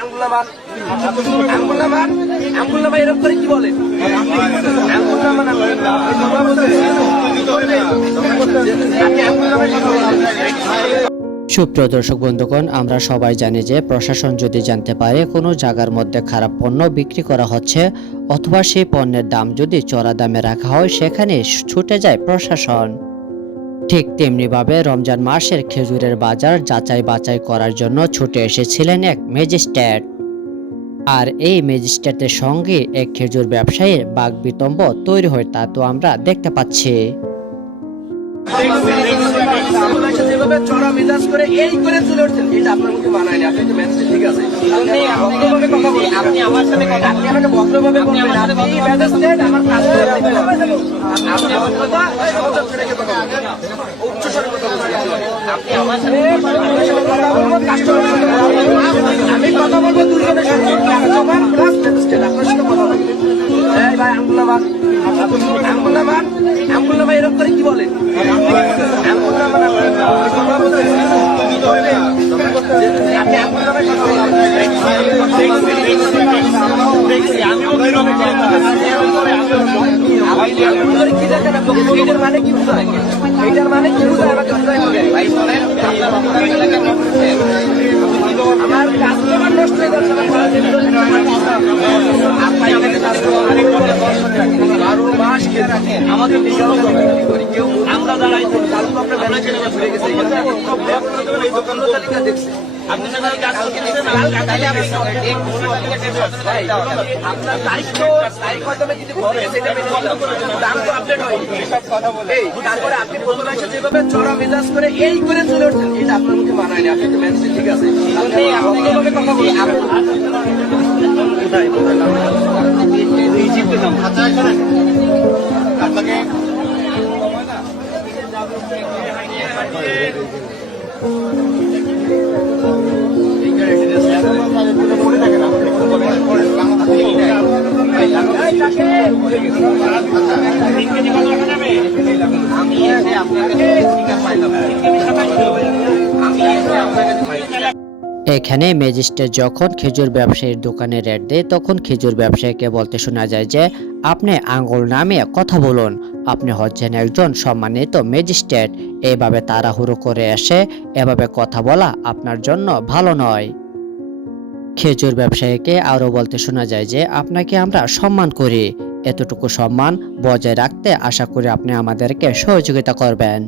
আঙ্গুল নামান, আঙ্গুল নামান, আঙ্গুল নামান, এরকম করে কি বলেন? আঙ্গুল নামান, আপনি আঙ্গুল নামান। সুপ্রিয় দর্শক বন্ধুগণ, আমরা সবাই জানি যে প্রশাসন যদি জানতে পারে কোনো জায়গার মধ্যে খারাপ পণ্য বিক্রি করা হচ্ছে অথবা সেই পণ্যের দাম যদি চড়া দামে রাখা হয়, সেখানে ছুটে যায় প্রশাসন। ঠিক তেমনিভাবে রমজান মাসের খেজুরের বাজার যাচাই বাছাই করার জন্য ছুটে এসেছিলেন এক ম্যাজিস্ট্রেট। আর এই ম্যাজিস্ট্রেটের সঙ্গে এক খেজুর ব্যবসায়ীর বাকবিতম্ব তৈরি হয়, তা তো আমরা দেখতে পাচ্ছি। যেভাবে চড়া মেজাজ করে এই করে চলে উঠছেন, এটা আপনার মুখে মানায় না। আপনি তো ম্যাজিস্ট্রেট, ঠিক আছে, ভদ্রভাবে কথা বলুন। আপনি আমার সাথে কথা, আপনি আমাকে ভদ্রভাবে বলবেন। আপনি ম্যাজিস্ট্রেট, আমার কাজ করে আপনি আমার কথা উচ্চ স্বরে কথা বলবেন। আপনি আমার সাথে কথা বলবো, কাস্টমার আমি কথা বলবো দুজনের সাথে, কাস্টমার প্লাস ম্যাজিস্ট্রেট আপনার সাথে কথা বলবো। এই ভাই আঙ্গুল নামান, আঙ্গুল নামান, আঙ্গুল নামান, এরকম করে কি বলেন? আঙ্গুল নামান, আপনি আঙ্গুল নামান কথা বলবেন। কি দেখেন আপনি? এইটার মানে কি বুঝায়? এইটার মানে কি বুঝায়? আমাকে বুঝাই হবে। আমার কাস্টমার নষ্ট হয়ে যাচ্ছে। আমাদের আমরা দাঁড়াই তালিকা দেখছি। আপনি আপনার তারিখ তো তারিখ হয়তো যদি দাম তো আপডেট হয়। তারপরে আপনি প্রথমে এসে যেভাবে চড়া মেজাজ করে এই করে চলে উঠছেন, এটা আপনার মুখে মানায় না। আপনি তো ম্যাজিস্ট্রেট, ঠিক আছে, কথা বলি। আপনাকে এখানে ম্যাজিস্ট্রেট যখন খেজুর ব্যবসায়ীর দোকানে রেড দেয়, তখন খেজুর ব্যবসায়ীকে বলতে শোনা যায় যে আপনি আঙ্গুল নামিয়ে কথা বলুন, আপনি হচ্ছেন একজন সম্মানিত ম্যাজিস্ট্রেট। এইভাবে তাড়াহুড়ো করে এসে এভাবে কথা বলা আপনার জন্য ভালো নয়। খেজুর ব্যবসায়ীকে আরো বলতে শোনা যায় যে আপনাকে আমরা সম্মান করি, এতটুকু সম্মান বজায় রাখতে আশা করি আপনি আমাদেরকে সহযোগিতা করবেন।